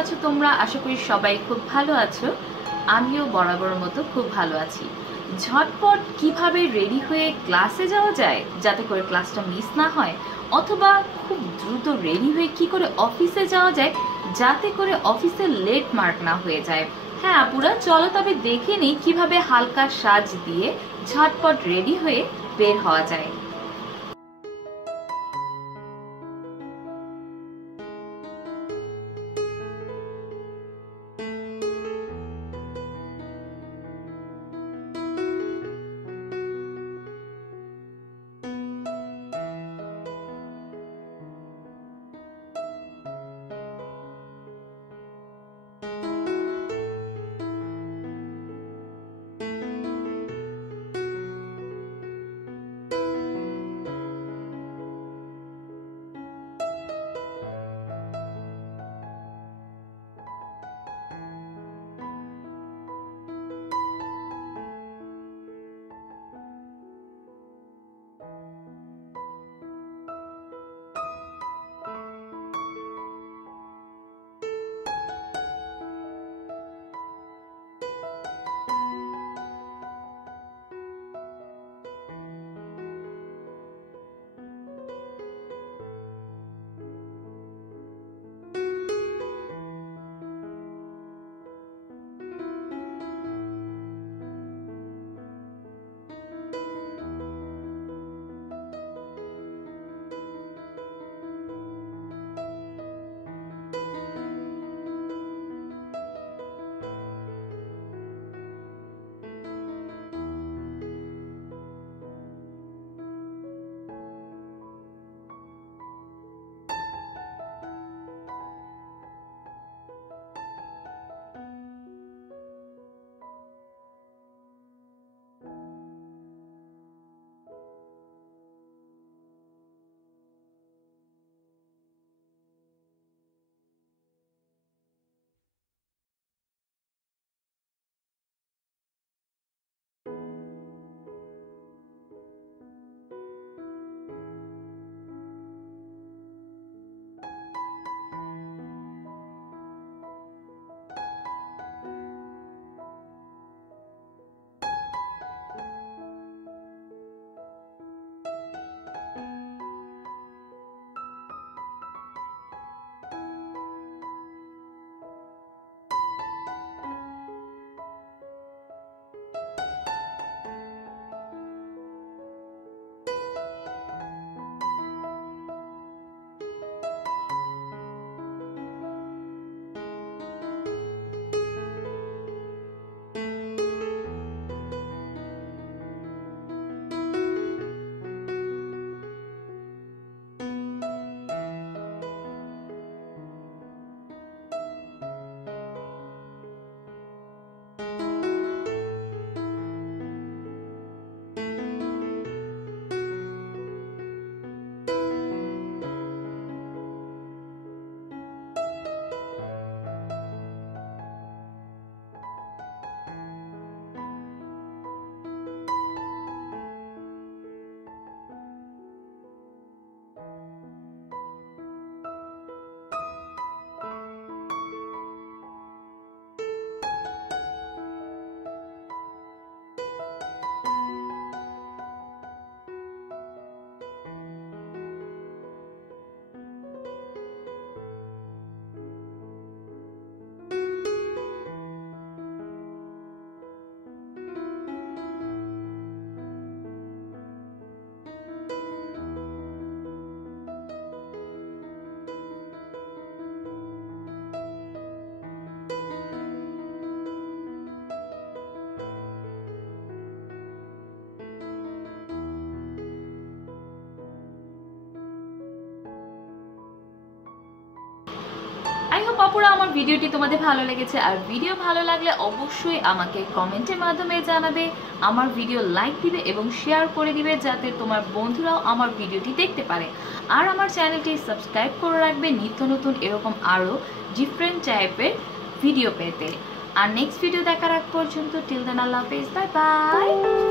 আছো তোমরা? আশা করি সবাই খুব ভালো আছো। আমিও বরাবর মতো খুব ভালো আছি। ঝটপট কিভাবে রেডি হয়ে ক্লাসে যাওয়া যায় যাতে করে ক্লাসটা মিস না হয়, অথবা খুব দ্রুত রেডি হয়ে কি করে অফিসে যাওয়া যায় যাতে করে অফিসে লেট মার্ক না হয়ে যায়। হ্যাঁ আপুরা, চলো তবে দেখে নিই কিভাবে হালকা সাজ দিয়ে ঝটপট রেডি হয়ে বের হওয়া যায়। আই হোপ আপুরা আমার ভিডিওটি তোমাদের ভালো লেগেছে, আর ভিডিও ভালো লাগলে অবশ্যই আমাকে কমেন্টের মাধ্যমে জানাবে, আমার ভিডিও লাইক দিবে এবং শেয়ার করে দিবে যাতে তোমার বন্ধুরাও আমার ভিডিওটি দেখতে পারে। আর আমার চ্যানেলটি সাবস্ক্রাইব করে রাখবে নিত্য নতুন এরকম আরও ডিফারেন্ট টাইপের ভিডিও পেতে। আর নেক্সট ভিডিও দেখার আগ পর্যন্ত টিল দেন আল্লাহ হাফেজ, বাই বাই।